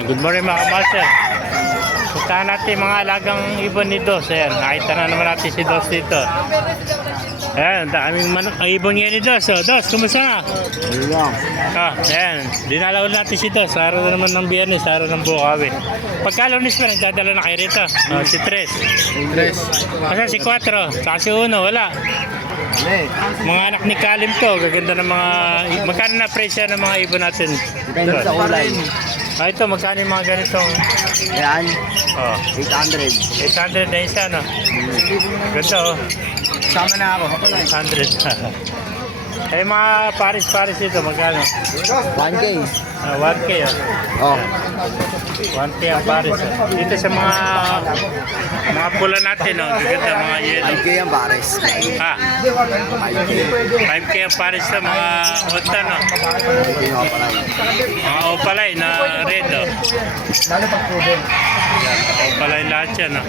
Good morning mga kamaster. Puntahan natin mga alagang ibon ni Dos. Ayan, nakita na naman natin si Dos dito. Ayan, daming manok ang ibon niya ni Dos. Oh, Dos, kumusta na? Ayan, dinalaw natin si Dos. Araw na naman ng Biyernes, araw ng Bukawi. Pagka Lunes pa, nagdadala na kayo rito. Si Tres. Kasi si 4, saka si 1, wala. Mga anak ni Kalim to, gaganda ng mga... Magkano na presyo ng mga ibon natin? Depende sa kulay. Ito, magkano yung mga ganitong... Ayan, Oh, 800. 800 na isa, no? Ganda, oh. Sama na ako. 100. Eh, mga paris-paris dito, magkano? 1K. 1K, oh. Oh. 1K ang paris, oh. Dito sa mga pula natin, oh. Gaganda, mga yellow. 5K ang pares. Ah, 5K ang paris na, mga unta, no? 5K ang pares. Mga opalay na red, oh. Lalo pag proven. Yan, opalay lahat yan, oh.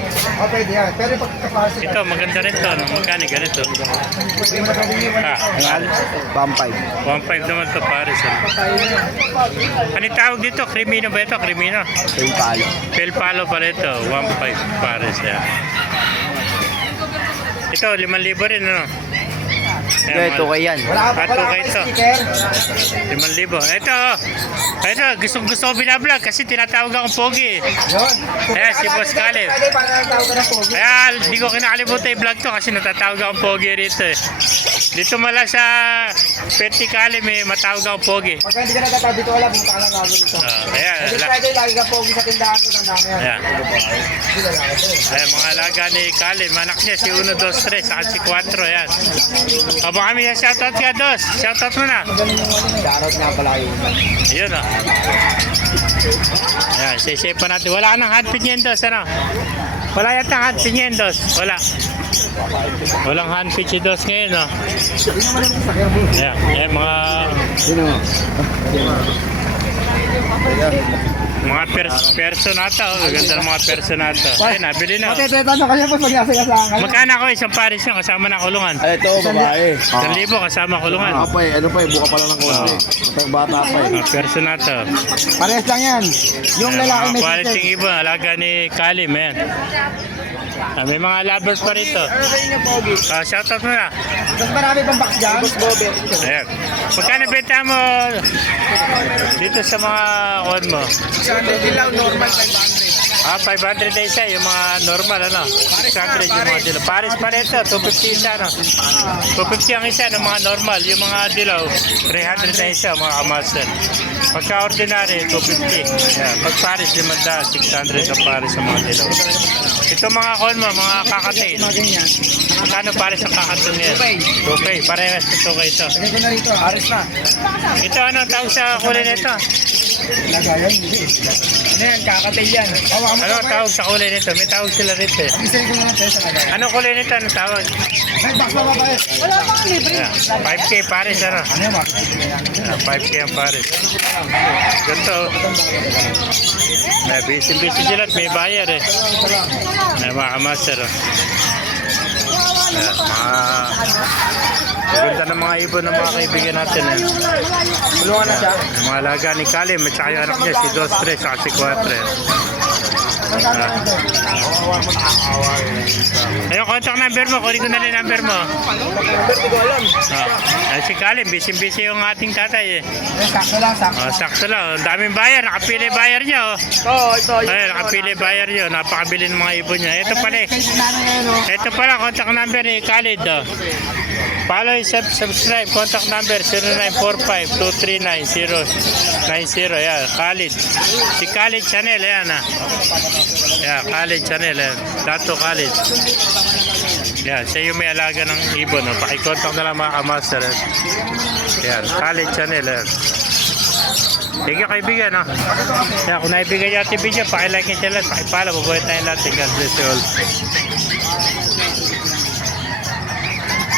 Okay, diyan. Pero pag kapares. Ito, maganda rin to, no? Magkano ganito? Ah, 1.5. 1.5 naman to pares, oh. Ano yung tawag dito? Crimino ba ito? Crimino? Same palo. Pel palo pala ito. 1.5 pares, yan. Ito, 5,000 rin, ano? Ito, 2K yan. Kayo ito. 5,000. Ito, gusto ko binablog kasi tinatawag akong pogi. Ayan, si Boss Kalim. Kaya, di ko kinakalimutan yung vlog to kasi natatawag akong pogi rito eh. Dito mala sa Petty Kalim eh, matawag akong pogi. Pag hindi ka nagtatawag dito, wala, punta ka lang gago dito. Ayan, Kasi Friday, lagi ka pogi sa tindahan ko, ang dami yan. ayan. Ayan, mga alaga ni Kalim. Anak niya, si 1, 2, 3, saka si 4, ayan. O, baka kami sa shoutout ka, Dos. Shoutout mo na. Shoutout nga pala yun. Ayun, oh. Ayan, sisip pa natin. Wala ka ng handpin yan, Dos, ano? Wala yata ang handpin yan, Dos. Wala. Walang handpin si Dos ngayon, oh. Ayan, ayan, mga... Sino? Personata, oh. Ganda ng mga personata. Ayun, nabili na, oh. Beta na kanya po, magyasa-yasa ka. Magkano ako isang pares nyo kasama na kulungan? Ay, ito, babae. 1,000 kasama kulungan. Ano pa eh, buka pa lang ng konti. Bata pa eh. Personata. Parehas lang yan. Yung lalaki may Quality system. ibon, alaga ni Kalim, ayan. May mga lovers pa rito. Ano sa inyo, Pogi? Shoutout mo na. Mas marami pang box dyan. Boss Bobby. Ayan. Magkano benta mo dito sa mga kuwan mo? Dilaw, normal 500. 500 na isa, yung mga normal, ano? 600 yung mga dilaw. Paris pa rin ito, 250 isa, ano? 250 ang isa ng mga normal. Yung mga dilaw, 300 na isa, mga kamaster. Pagka-ordinary, 250. Ayan. Pag Paris, 500, 600 ang Paris sa mga dilaw. Ito mga kuwan mo, mga kakatain. Magkano Paris ang kakatain yan? 2K. Parehas na 2K ito. Lagay ko na rito, Paris na. Ito, ano tawag sa kulay nito? Lagayan. Ano yan, kakatay yan. Ano tawag sa kulay nito? May tawag sila rito eh. Isay ko muna tayo sa lagayan. Ano kulay nito? Ano tawag? May box na ba ba? Wala pa kang libre. Ayan, 5K Paris, ano? Ano yan, makikita ko yan. Ayan, 5K ang Paris. Ganito. May busy sila at may bayar eh. May mga kamaster. Oh. Ayan, maganda ng mga ibon ng mga kaibigan natin. Eh. Tulungan na siya. Yung mga alaga ni Kalim at saka yung anak niya, si 2, 3, saka si 4. Ayun, contact number mo. Kunin ko na rin number mo. Si Kalim, busy yung ating tatay eh. Sakto lang, sakto. Sakto lang. Ang daming bayar. Nakapili bayar niya. Ito. Ayun, nakapili bayar niya. Napakabili ng mga ibon niya. Ito pala eh. Ito pala, contact number ni Khalid. Oh. Follow and subscribe. Contact number 0945-239-090. Yan, Khalid. Si Khalid Chanel. Yan ah. Yan, Khalid Chanel. Yan. Dato Khalid. Yan, siya yung may alaga ng ibon. Oh. Pakicontact na lang mga kamaster. Yan, Khalid Chanel. Yan. Thank you kaibigan. No? Yan, kung naibigay niyo ating video, pakilike nyo sila. Pakipala. Mabuhay tayo lahat. God bless you all.